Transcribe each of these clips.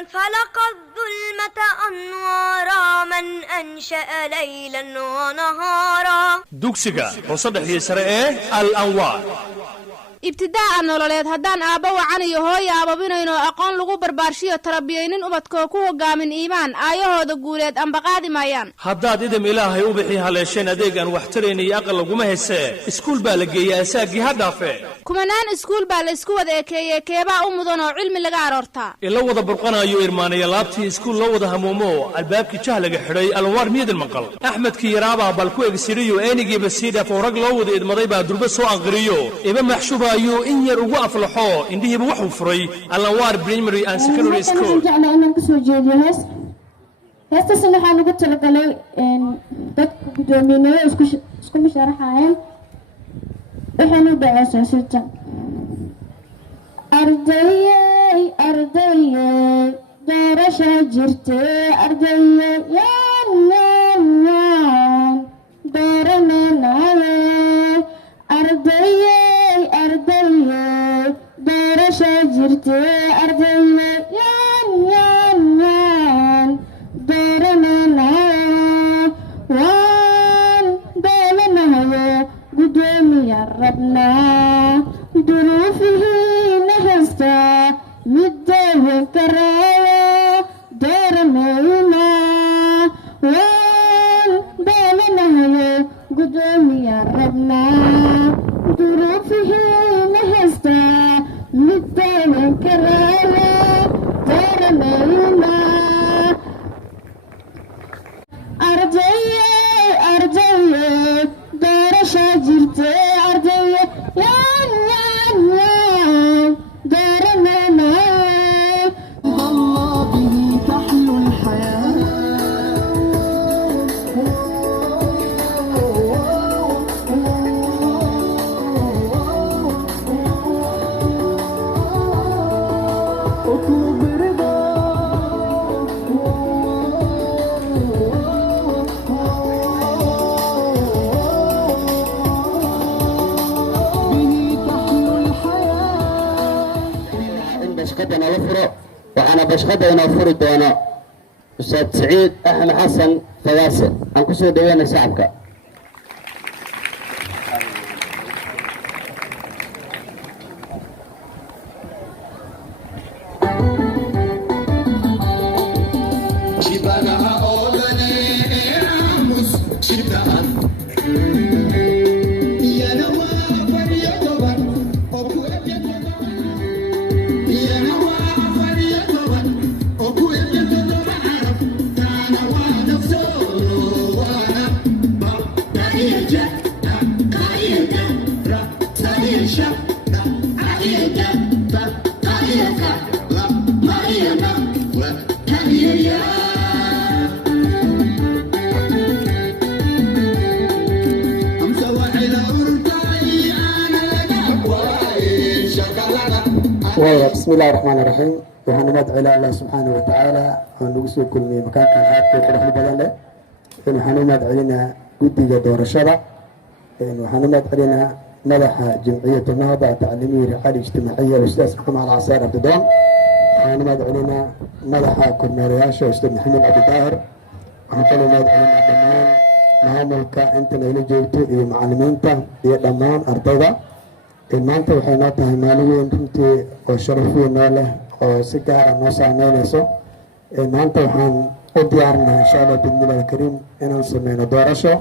من فلق الظلمة أنوارا من أنشأ ليلا ونهارا dugsiga hoose dhexe sare ee al-anwaar ibtidaa nololeed haddaan aabbo wacan iyo hooyo ababinayno aqoon lagu barbaarshiyo tarabiyaynin ubadkoo ku hogaamin iimaan aayahooda guuleed amba qaadi maayaan haddaad idam ilaahay u bixi haleesheen adeegaan wax taraynaya aqal laguma hesee iskuul baa la geeyaa asaagii ha dhaafe kumanaan iskuul baa la isku wada ekeeyey keebaa u mudan oo cilmi laga aroortaa ila wada burqanayo irmaanaya laabtii iskuul loo wada hamuumo albaabkii jahliga xidhay al-anwaar miyadan maqal axmedkii yaraabaa bal ku egsiriyo eenigiiba sii dhaaf oo rag loo wada idmaday baa durba soo anqiriyo iba maxshuba ayuu in yar ugu aflaxo indhihiiba wuxuu furay al-anwaar primary and secondary school jeclaa inaan kasoo jeediyo heestaasna waxaan ugu talagalay dadka guddoomiyenimo isku musharaxayeen waxaynu dhaceysaa sita ardayey doorasha jirte ardayey yaan doorananaye ardayey doorasha jirte ardayey yaan doorananaye waan doolanahaye gudoomiya rabnaa duruufihiina haystaa middawan karaayo dooranayna waan doolanahaye gudoomiya rabnaa duruufihiina haystaa middawan karaayo dooranayna ardayey doorasha jirte ardayey yaan dooranayna الله به تحلو الحياة اطلب رضا بشقدنا وفره وأنا بشقدنا وفر دونا أستاذ سعيد أحمد حسن فواسل أنكسر دوينا شعبك بسم الله الرحمن الرحيم waxaan umad celaa Allah subhanahu wa ta'ala oo nagu soo kulmiyay makaankan aadka u qurux badan leh waxaan umad celinaa guddiga doorashada waxaan umad celinaa madaxa jamciyadda nahda tacliimiya ricaali ijtimaaciya ustaas maxamed casaar abdidoon waxaan umad celinaa madaxa kormeerayaasha ustaas maxamed cabdidaahir waxaan kaloo umad celinaa dhammaan maamulka inta nayla joogto iyo macallimiinta iyo dhammaan ardayda maanta waxay noo tahay maalin weyn runtii oo sharaf weyn noo leh oo si gaara noo saameynayso maanta waxaan u diyaarinahay insha allah bismillahi kariim inaan sameyno doorasho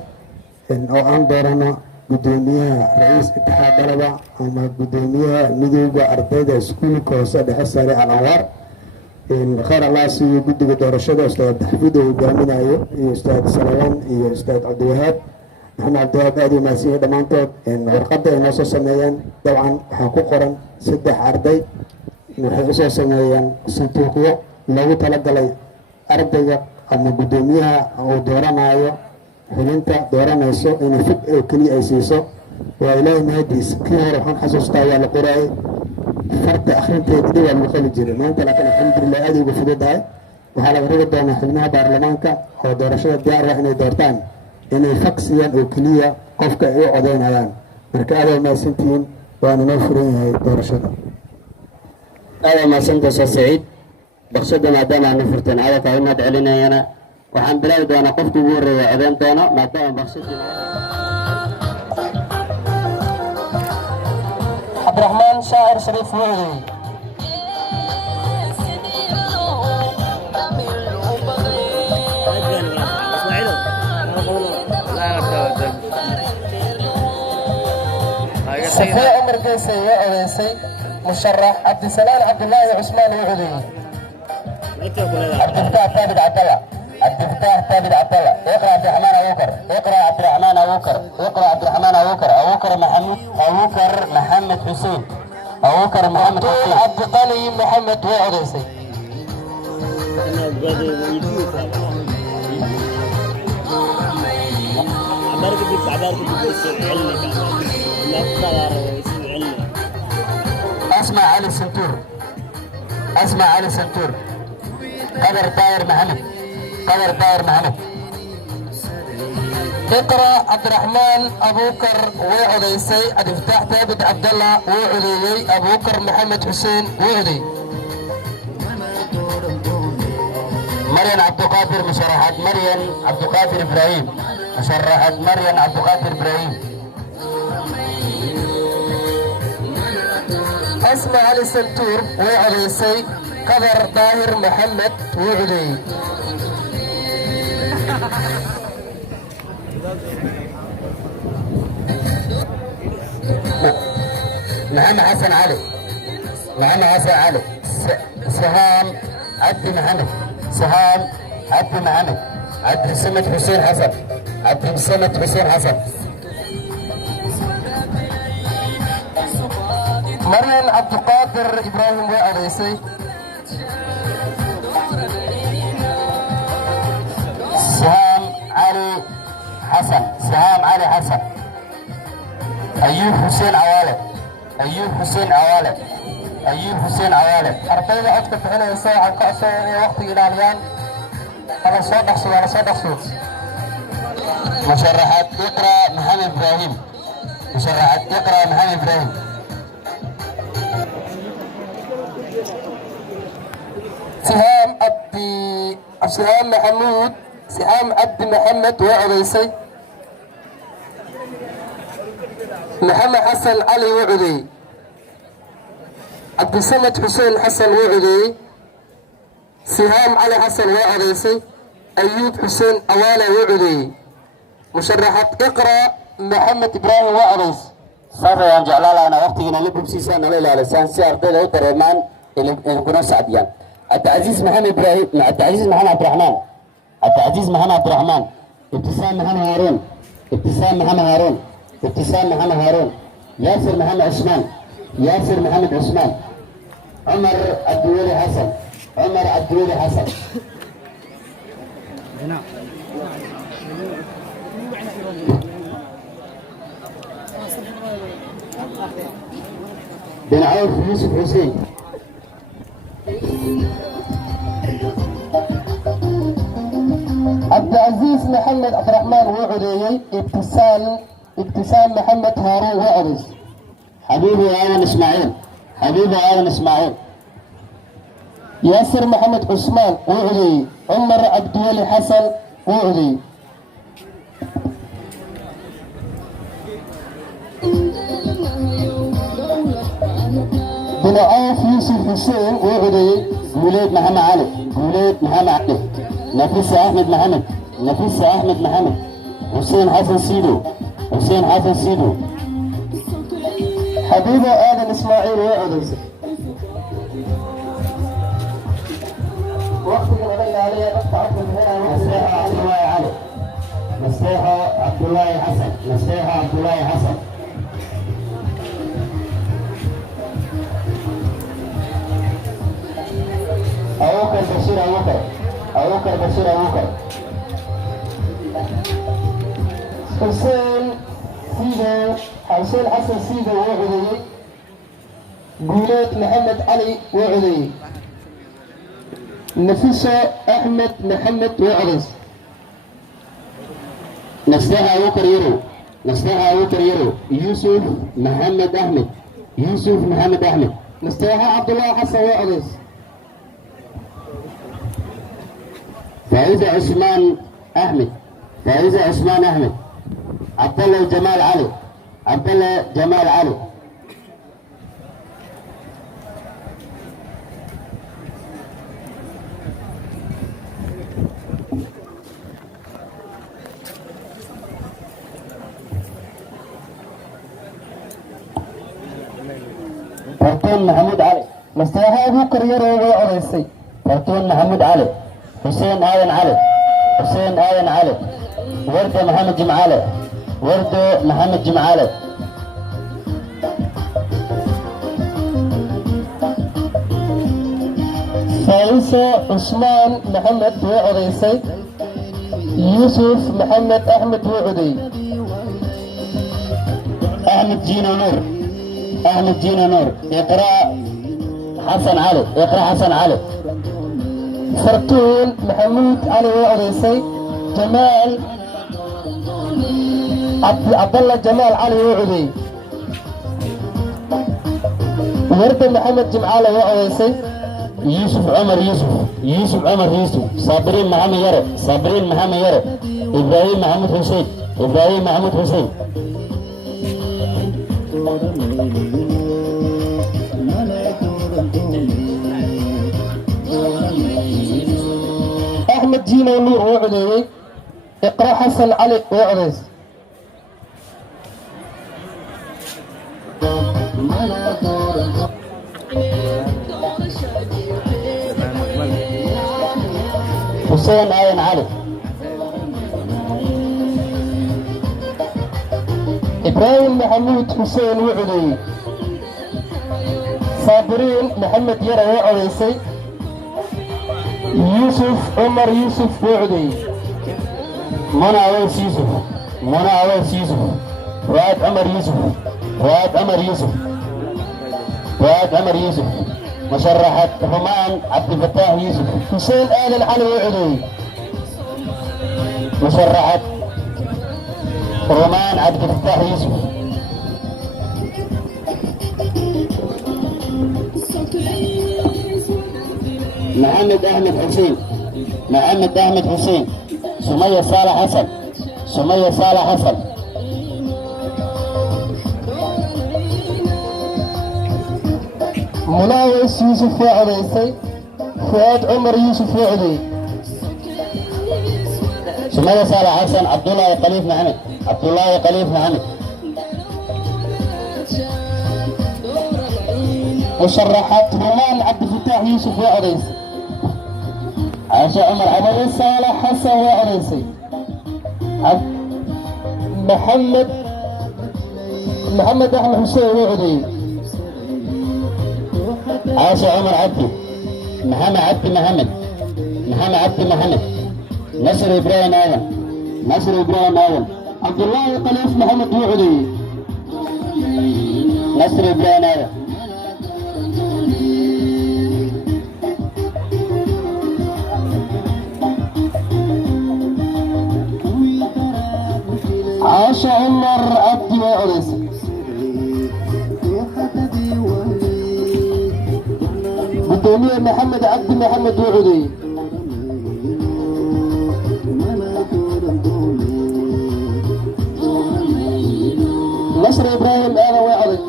oo aan doorano gudoomiyaha ra-iis itixaad dalaba ama gudoomiyaha midowda ardayda iskuulka hoose dhexe sare al-anwaar khayr allah siiyo guddiga doorashada ustaad xafiid oo hogaaminayo iyo ustaad salawaan iyo ustaad cabdiwahaab maxamed cabdiwahaab aad u mahadsan yahay dhammaantood warqadda ay noo soo sameeyeen dabcan waxaa ku qoran 3 arday waxay usoo sameeyeen sanduuqyo loogu talagalay ardayga ama gudoomiyaha uu dooranayo xubinta dooranayso inay fog oo keliya ay siiso waa ilaahay mahadiis kii hore waxaan xasuustaa waa la qoraayay farta akhrinteeda dhib waa lagu qali jiray maanta laakiin alxamdulilah aad ugu fududahay waxaa laga rigi doonaa xubnaha baarlamaanka oo doorashada diyaar ah inay doortaan inay fog siiyaan oo keliya qofka ay u codeynayaan marka aad waa mahadsantihiin waana noo furan yahay doorashada aad waa mahadsantahay Ustaz Saciid baqshada maadaama aanu furteen adalka u mahad celinayana waxaan bilaabi doonaa qofkii ugu horreeya odeen doono maadaama baqshadii cabdiraxmaan shaacir shariif wehday صفية عمر قيسي وعديسي مشرح عبد السلام عبد الله عثمان وعدي عبد الفتاح ثابت عبد الله عبد الفتاح ثابت عبد الله اقرا عبد الرحمن ابو بكر اقرا عبد الرحمن ابو بكر اقرا عبد الرحمن ابو بكر ابو بكر محمد حسين ابو بكر محمد حسين عبد القلي محمد وعديسي اسمع علي سنتور اسمع علي سنتور قدر طاهر محمد قدر طاهر محمد اقرا عبد الرحمن ابو بكر وعديسي عبد الفتاح ثابت عبد الله وعديي ابو بكر محمد حسين وعدي مريم عبد القادر مشرحات مريم عبد القادر ابراهيم مشرحات مريم عبد القادر ابراهيم اسمع علي سنتور وعديسي قدر طاهر محمد وعدي محمد حسن علي محمد حسن علي سهام عبد محمد سهام عبد محمد عبد الصمد حسين حسن عبد الصمد حسين حسن مريم عبد القادر ابراهيم وعديسي سهام علي حسن سهام علي حسن ايوب حسين عوالة ايوب حسين عوالة ايوب حسين عوالة ارتينا عدك فعلا ساعة كأسة وقت الاليان انا صوت احسن انا صوت احسن مشرحات اقرا محمد ابراهيم مشرحات اقرا محمد ابراهيم سهام عبد سهام محمود سهام عبد محمد وعديسي محمد حسن علي وعدي عبد الصمد حسين حسن وعدي سهام علي حسن وعديسي ايوب حسين اوالة وعدي مشرحات اقرا محمد ابراهيم وعديس صار يا جلال انا وقتي انا لكم سيسان لا لسان سي ارتيدا ودرمان اللي كنا سعديان عبد العزيز محمد ابراهيم عبد العزيز محمد عبد الرحمن عبد العزيز محمد عبد الرحمن ابتسام محمد هارون ابتسام محمد هارون ابتسام محمد هارون ياسر محمد عثمان ياسر محمد عثمان عمر عبد الولي حسن عمر عبد الولي حسن بن عوف يوسف حسين عبد العزيز محمد عبد الرحمن وعدي ابتسام محمد هارون وعرس حبيبي آدم اسماعيل حبيبي آدم اسماعيل ياسر محمد عثمان وعدي عمر عبد الولي حسن وعدي بن عوف يوسف حسين وعدي وليد محمد علي وليد محمد علي نفيسة أحمد محمد نفيسة أحمد محمد حسين حسن سيدو حسين حسن سيدو حبيبة آدم إسماعيل وعدس وقت الغداء عليه تعرف هنا مسيحة عبد الله علي مسيحة عبد الله حسن مسيحة عبد الله حسن أبوكر بشير أبوكر أبوكر بشير أبوكر حسين سيدو حسين حسن سيدو وعدي قولات محمد علي وعدي نفيسة أحمد محمد وعرس نفسها أبوكر يرو نفسها أبوكر يرو يوسف محمد أحمد يوسف محمد أحمد نفسها عبد الله حسن وعرس فائزة عثمان أحمد، فائزة عثمان أحمد. عبد الله جمال علي، عبد الله جمال علي. فرتون محمود علي. مستوى أبو كرير وعريسي. فرتون محمود علي. حسين آدم علي، حسين آدم علي. وردة محمد جمعالي، وردة محمد جمعالي. فايسة عثمان محمد وعريسي. يوسف محمد أحمد وعدي. أحمد جينا نور، أحمد جينا نور. إقراء حسن علي، إقراء حسن علي. فرتون محمود علي وعريسي. جمال عبد الله جمال علي وعدي. وردة محمد جمعالي وعريسي. يوسف عمر يوسف، يوسف عمر يوسف. صابرين محمد يرى، صابرين محمد يرى. إبراهيم محمود حسين، إبراهيم محمود حسين. أحمد جينا نور وعدي. إقراء حسن علي وعريس. حسين آدم علي. إبراهيم محمود حسين وعدي. صابرين محمد يرى وعريسي. يوسف عمر يوسف وعدي. منى عويس يوسف، منى عويس يوسف. فؤاد عمر يوسف، فؤاد عمر يوسف، فؤاد عمر يوسف. مشرحة همان عبد الفتاح يوسف. حسين آدم علي وعدي. مشرحة رومان عبد الفتاح يوسف. محمد أحمد حسين، محمد أحمد حسين. سمية صالح حسن، سمية صالح حسن. مناوس يوسف وعريسي. فؤاد عمر يوسف وعدي. سمية صالح حسن. عبد الله خليف محمد، عبد الله خليف محمد. مشرحات رومان عبد الفتاح يوسف وعريسي. عائشة عمر عبد صالح حسن وعريسي. محمد أحمد حسين وعدي. عائشة عمر عبدي. محمد عبدي محمد، محمد عبدي محمد. نصر إبراهيم آدم، نصر إبراهيم آدم. عبد الله خليف محمد وعدي. نصر إبراهيم آدم. عاشا عمر عبدي وعريسي. بدونية محمد عبدي محمد وعدي. نصر إبراهيم آدم وعريسي.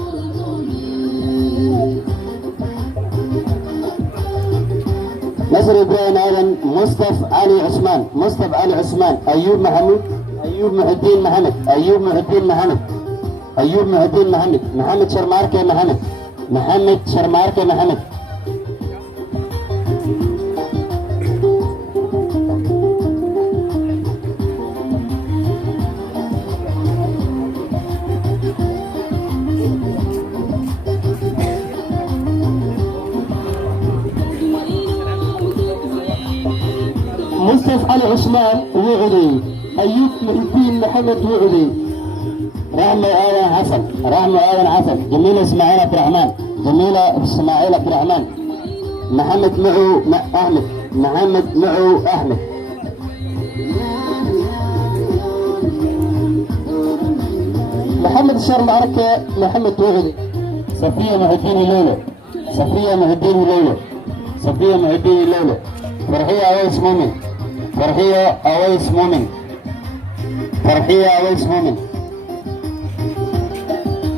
نصر إبراهيم آدم. مصطفى علي عثمان، مصطفى علي عثمان. أيوب محمود، أيوب محي الدين محمد، أيوب محي الدين محمد، أيوب محي الدين محمد. محمد شرماركة محمد، محمد شرماركة محمد. مصطفى علي عثمان وعدي. أيوب محي الدين محمد وعدي. رحمة آدم حسن، رحمة آدم حسن. جميلة إسماعيل عبد الرحمن، جميلة إسماعيل عبد الرحمن. محمد معو أحمد، محمد معو أحمد. محمد شرماركة محمد وعدي. صفية محي الدين الليلة، صفية محي الدين الليلة، صفية محي الدين الليلة. فرحية عويس مؤمن، فرحية أويس مؤمن فرحية أويس مؤمن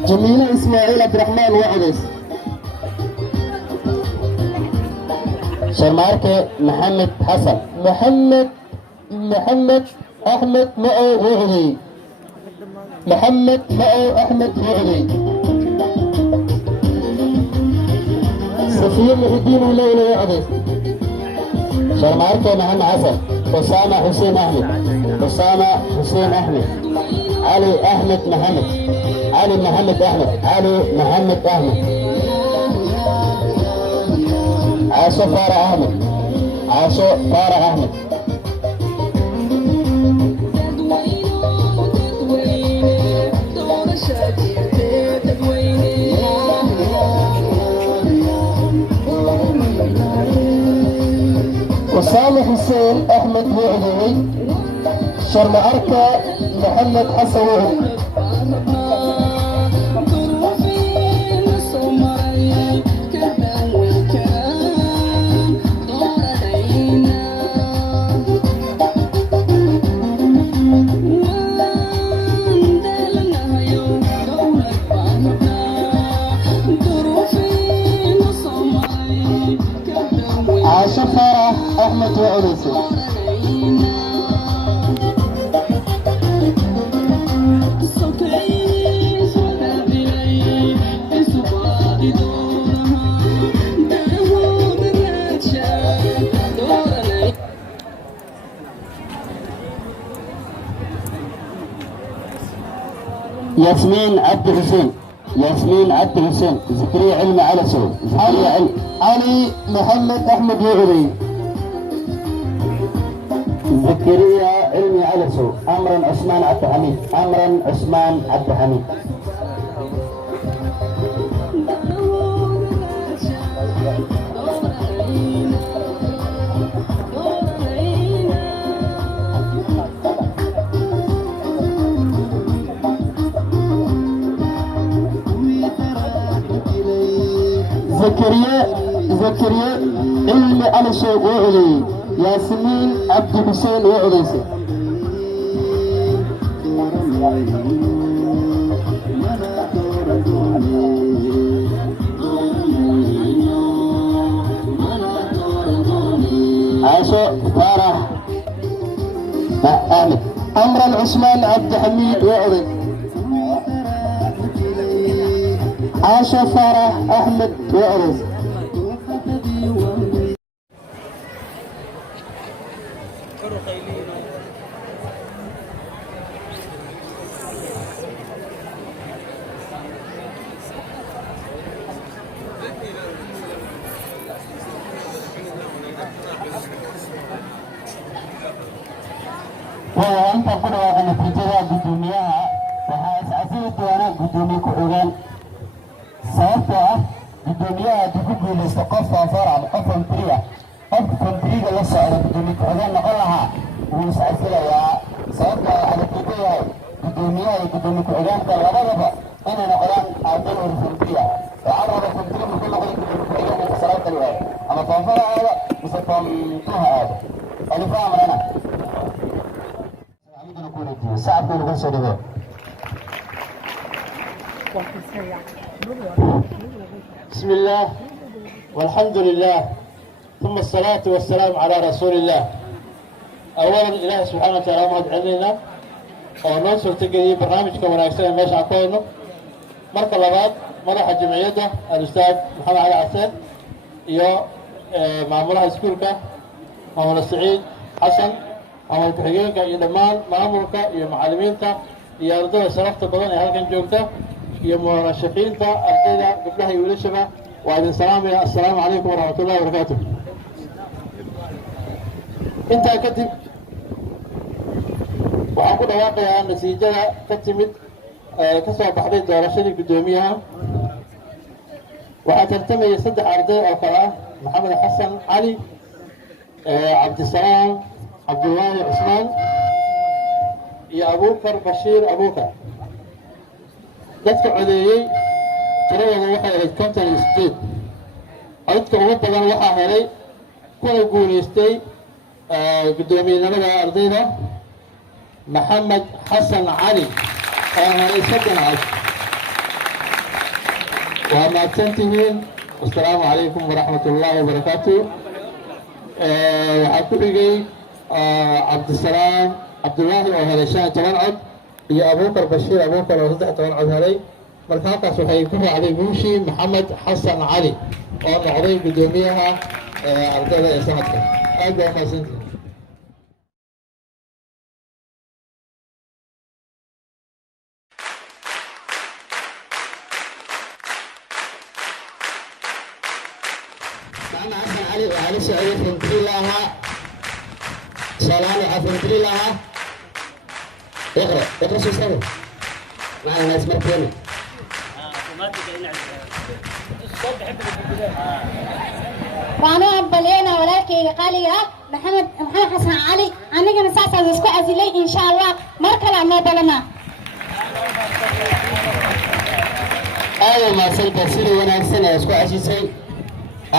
جميلة إسماعيل عبد الرحمن وعدس شرماركة محمد حسن محمد أحمد مأو وعدي محمد مأو أحمد وعدي صفية محي الدين وليلى وعدس شرماركة محمد حسن أسامة حسين أحمد أسامة حسين أحمد علي أحمد محمد علي محمد أحمد علي محمد أحمد عاشو فارع أحمد عاشو فارع أحمد أسامة حسين أحمد وعدوي شرمعركة محمد حسن وعدي عاشق فرح أحمد وعريسي ياسمين عبد الحسين ياسمين عبد الحسين زكريا علمي على سو علي محمد احمد وعري زكريا علمي على سو امرا عثمان عبد الحميد امرا عثمان عبد الحميد زكريا علمي على شيء وعلي ياسمين عبد الحسين وعليسي عاشو فرح أحمد أمرا عثمان عبد الحميد وعلي عاشو فرح أحمد وعرس وأنت قدوة أن تجرى قدوميها وحاس عزيز وانا قدومي كعوغان sababtoo ah gudoomiyaha haddii ku guulaysto qof faafoor ama qof kontriya qofka kontriga la socda gudoomiye ku-xigeen noqon lahaa wuu iscasilayaa sababtoo waxaa la diidan yahay gudoomiyaha iyo gudoomiye ku-xigeenka labadaba inay noqdaan aadan or kontriya waxaa raba kontri muku noqday gudoomiye ku-xigeen inka salaadkali waayo ama foofada aado mise foomtuha aado alifaha marana sacabka lagu soo dhigo بسم الله والحمد لله ثم الصلاة والسلام على رسول الله. أولا إله سبحانه وتعالى مهد علينا ونوصل تقريب برنامج كوناكسين ماشي عطينه مركز لبعض مدح جمعيته الأستاذ محمد علي عسان يو معمولها سكولكا معمول السعيد حسن معمول كحقيقة يدمان معمولك يا معلمينتا يا أرضوه سرفت بضاني هالكن جوكتا يا مرشحين أرضينا قبلها يولشبه وعلى السلام عليكم ورحمة الله وبركاته. أنت كتب وأقول واقعا نتيجة كتمت كسر بحرية دورشة قدوميها وأترتمي يصدق أرضي أو قراء محمد حسن علي عبد السلام عبد الله عثمان يا أبو بكر بشير أبو بكر dadka codeeyey tiradooda waxay ahayd 58 codka ugu badan waxaa helay kuna guulaystay gudoomiyenimada ardayda maxamed xasan cali oo helay 3 cod. waa mahadsantihiin. assalaamu calaykum waraxmatullaahi wabarakaatu. waxaa ku xigay cabdisalaam cabdullaahi oo helay 15 cod iyo abuukar bashiir abuukar oo 13 cod helay. marka halkaas waxay ku raacday guushii maxamed xasan cali oo noqday gudoomiyaha ardayda ee sanadka. aad baa mahadsantihiin. محمد حسن علي وعلي سعيد فنتري لها سلامي فنتري لها اقرا شو سوي معنا ناس مركونه waanu ambalyeena walaalkayga qaaliga ah maxamed xasan cali anigana saasaan isku casilay insha allah mar kale aan noo balana aad ma santa sidii wanaagsan ee isku casisay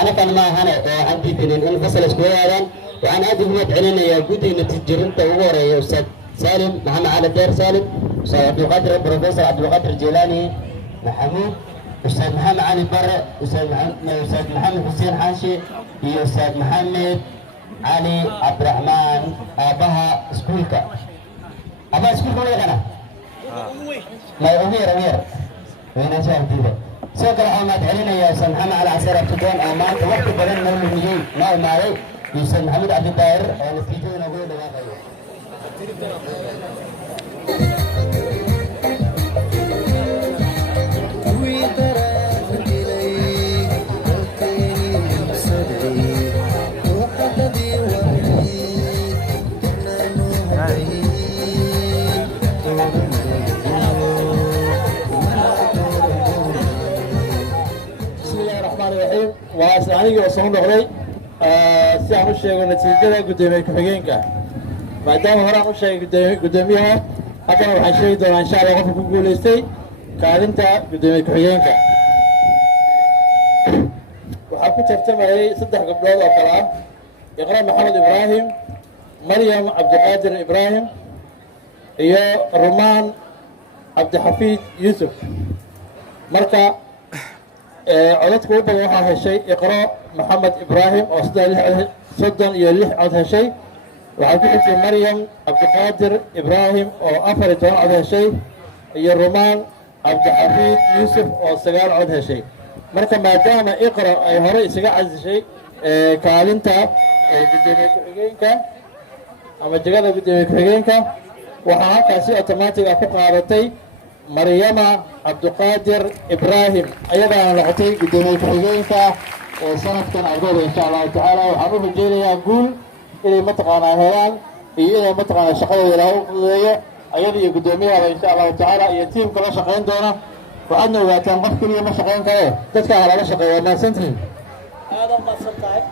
أنا كان ما هنا عندي تنين إن فصل شوية وأنا أدي هو بعلنا يا جودي نتجرن تورا يا أستاذ سالم محمد علي الدير سالم أستاذ عبد القادر بروفيسور عبد القادر الجيلاني محمود أستاذ محمد علي برا أستاذ محمد حسين حاشي يا أستاذ محمد علي عبد الرحمن أبها سكولكا أبها سكولكا ولا كنا؟ لا أمير وين أشوف كذا سوكر حمد علينا يا أستاذ محمد على عسير أبتدون أمات وقت بدن نومي ما معي يا أستاذ محمد عبد الداير نتيجة نقول له وأنا وصلنا نقولي سأقول شيء نتيجة قدامي كفجينك ما دام هراء شيء قداميها أكون راح شيء ده إن شاء الله غفو كقول استي كارنت قدامي كفجينك وحكون ترتمى هي 6 قبل هذا الكلام يقرأ محمد إبراهيم مريم عبد القادر إبراهيم يا رومان عبد الحفيظ يوسف مركا عدد كوبا waxaa heshay iqra maxamed ibraahim oo 36 cod heshay waxaa ku xigtay maryam cabdiqaadir ibraahim oo 14 cod heshay iyo rumaan cabdixafiid yuusuf oo 9 cod heshay marka maadaama iqra ay hore isaga casishay kaalinta gudoomiye ku-xigeenka ama jagada gudoomiye ku-xigeenka waxaa halkaasi automatic ah ku qaadatay مريم عبد القادر إبراهيم أيضا لقطي قدامي كحجينك سنة كان أرضه إن شاء الله تعالى وحروف الجيل يقول إلى متقنا هيان إلى متقنا شقيه له قضية أيضا قداميها إن شاء الله تعالى يتيم كل شقين دونه وأنه كان قف كل يوم شقين كله تذكر على شقيه ما سنتين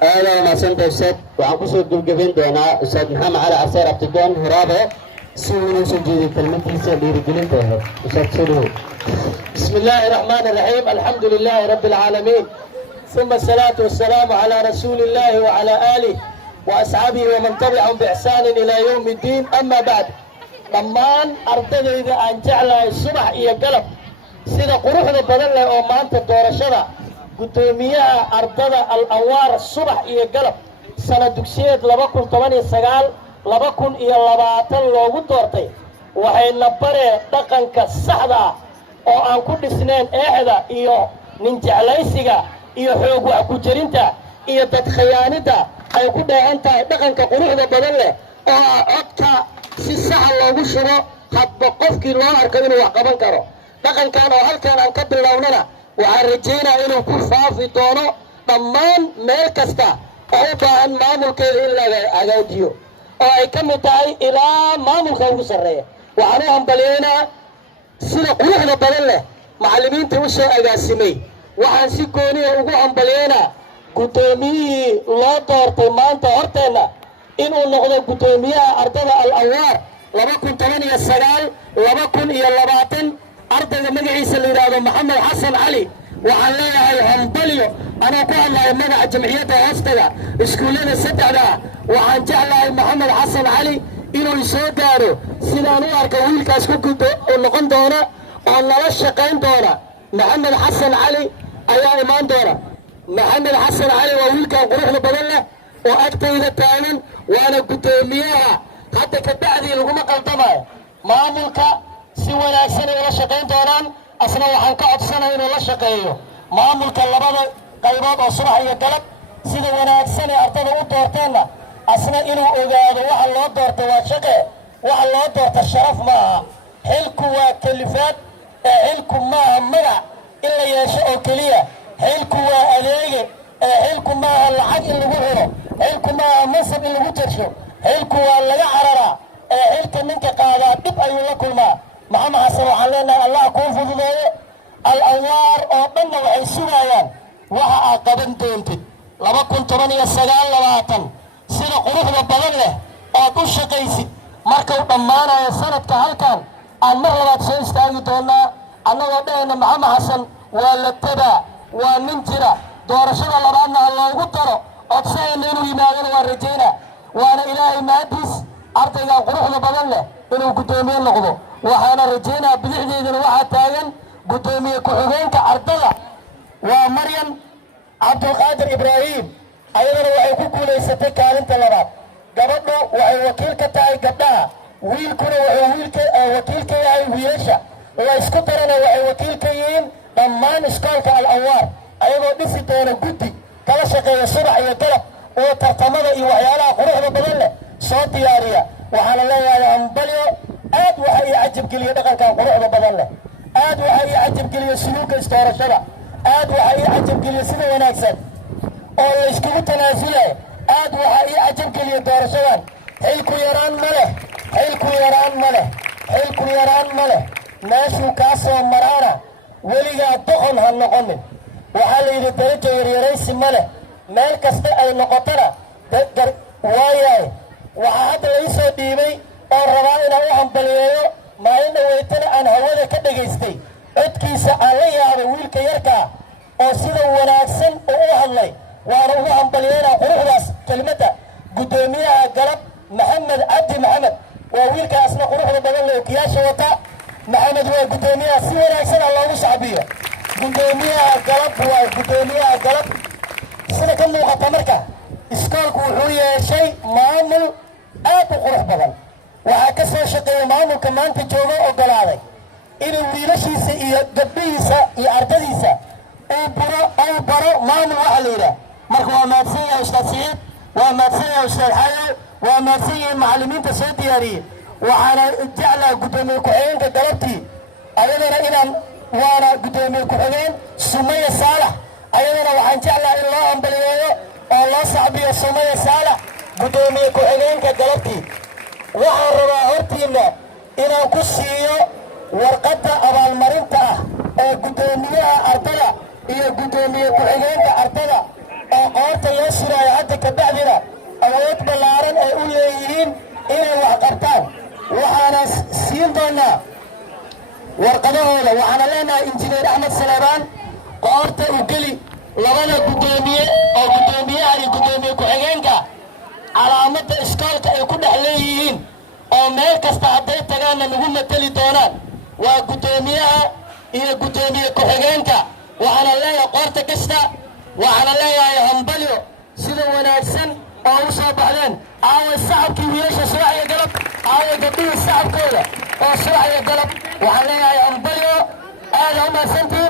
هذا ما سنت أستاذ وعنقص الجبين دونا أستاذ محمد علي عسير أبتدون هرابه سووا سجدي كلمتي سبيل جلنته وسجدوا. بسم الله الرحمن الرحيم الحمد لله رب العالمين ثم الصلاة والسلام على رسول الله وعلى آله وأصحابه ومن تبعهم بإحسان إلى يوم الدين أما بعد ضمان أرضنا إذا أن جعل الصبح إيا قلب سيدا قروحنا بدل أو ما أنت دور الشرع قدومية أرضنا الأنوار الصبح إيا قلب سنة دكسية لبكم 8 2020 loogu doortay waxayna bare dhaqanka saxda ah oo aan ku dhisnayn eexda iyo nin jeclaysiga iyo xoog wax ku jirinta iyo dad khiyaanida ay ku dheehan tahay dhaqanka quruxda badan leh oo codka si sax loogu shubo hadba qofkii loo arko inuu wax qaban karo dhaqankan oo halkan aan ka bilownana waxaan rajaynayaa inuu ku faafi doono dhammaan meel kasta oo u baahan maamulkeeda in la hagaajiyo oo ay ka mid tahay ilaa maamulka ugu sarreeya waxaan u hambalyeynaa sida quruxda badan leh macallimiinta u soo agaasimay waxaan si gooniya ugu hambalyeynaa guddoomiyihii loo doortay maanta horteenna inuu noqdo guddoomiyaha ardada al-anwaar 2019 2020 ardayga magaciisa la yidhaahdo maxamed xasan cali waxaan leeyahay hambalyo أنا كان مدع جمعية هاستلا إسكولنا سدعنا وعن جعل محمد حسن علي إنه يسودارو سيدان وارك ويلك أسكوكو ونقن دونا وأن الشقين دونا محمد حسن علي أيا إيمان دونا محمد حسن علي وويلك قروح لبدلنا وأكتر إذا تامن وأنا كنت مياها حتى كبعدي لقوم قلتما maamulka si wanaagsan ay la shaqayn doonaan asna waxaan ka codsanahay inuu la shaqeeyo maamulka labada qaybood oo subax iyo galab sida wanaagsan ee ardada u doorteenna asna inuu ogaado waxa loo doorto waa shaqe waxa loo doorto sharaf maaha xilku waa kalifaad xilku maaha magac in la yeesho oo keliya xilku waa adeege xilku maaha lacag in lagu xiro xilku maaha mansab in lagu jarsho xilku waa laga cararaa xilka ninka qaadaa dhib ayuu la kulmaa maxamed xasan waxaan leenahay allah kuu fududeeyo al-anwaar oo dhanna waxay sugayaan waxa aad qaban doontid 2019 sida quruxda badan leh ood u shaqaysid markuu dhammaanayo sanadka halkan aan mar labaad soo istaagi doonaa annagoo dhahayna maxamed xasan waa la tabaa waa nin jira doorashada labaadna ha loogu daro codsayana inuu yimaadana waa rajaynaa waana ilaahay mahadiis ardaygan quruxda badan leh inuu guddoomiye noqdo waxaana rajaynaa bidixdeedana waxaa taagan guddoomiye ku-xigeenka ardada waa maryam cabdulqaadir ibraahim ayadana waxay ku guulaysatay kaalinta labaad gabadhu waxay wakiil ka tahay gabdhaha wiilkuna wuxuu wakiil ka yahay wiilasha laysku darana waxay wakiil ka yihiin dhammaan iskoolka al-anwaar ayagoo dhisi doona guddi kala shaqeeya subax iyo galab oo tartamada iyo waxyaalaha quruxda badan leh soo diyaariya waxaana leeyahay hambalyo aad waxa ii cajabgeliya dhaqankan quruxda badan leh aad waxa ii cajabgeliya suluuka isdoorashada aad waxa ii cajabgeliya sida wanaagsan oo layskugu tanaasulayo aad waxa ii cajabgeliya doorashadan xilku yaraan ma leh xilku yaraan ma leh xilku yaraan ma leh meeshuu kaa soo maraana weligaa doqon ha noqonin waxaa la yidhi daraja yaryaraysi ma leh meel kasta ay noqotona waayahay waxaa hadda la ii soo dhiibay oo rabaa inaan u hambaliyeeyo maalin dhaweytana aan hawada ka dhagaystay codkiisa aan la yaabay wiilka yarkaa oo sida wanaagsan oo u hadlay waana ugu hambaliyeynaa quruxdaas kelmadda guddoomiyaha galab maxamed cabdi maxamed waa wiilkaasna quruxda badan leh okiyaasha wata maxamed waa guddoomiyaha si wanaagsan ha loogu shacbiyo guddoomiyaha galab waa guddoomiyaha galab sida ka muuqata marka iskoolku wuxuu yeeshay maamul aad u qurux badan waxaa ka soo shaqeeya maamulka maanta jooga ogolaaday inuu wiilashiisa iyo gabdhihiisa iyo ardadiisa uu baro maamul waxa la yidhaah marka waa mahadsan yahay ustaad siciid waa mahadsan yahay ustaad xayow waa mahadsan yihiin macallimiinta soo diyaariyey waxaana jeclaa guddoomiye ku-xigeenka galabtii ayadana inaan waana guddoomiye ku-xigeen sumaya saalax ayadana waxaan jeclaa in loo hambaliyeeyo oo loo sacbiyo sumaya saalax guddoomiye ku-xigeenka galabtii waxaan rabaa hortiinna inaan ku siiyo warqadda abaalmarinta ah ee guddoomiyaha ardada iyo guddoomiye ku-xigeenka ardada oo qoorta loo suraayo hadda kabacdina awood ballaaran ay u leeyihiin inay wax qabtaan waxaana siin doonaa warqadahooda waxaana leenahay injineer axmed saleebaan qoorta u geli labada guddoomiye oo guddoomiyaha iyo guddoomiye ku-xigeenka calaamadda iskoolka ay ku dhex leeyihiin oo meel kasta hadday tagaanna nagu mateli doonaan waa guddoomiyaha iyo guddoomiye ku-xigeenka waxaana leeyahay qoorta kasta waxaana leeyahay hambalyo sida wanaagsan oo u soo baxdeen aaway sacabkii wiilasha subax iyo galab aaway gabdhihii sacabkooda oo subax iyo galab waxaan leeyahay hambalyo aada u mahadsantii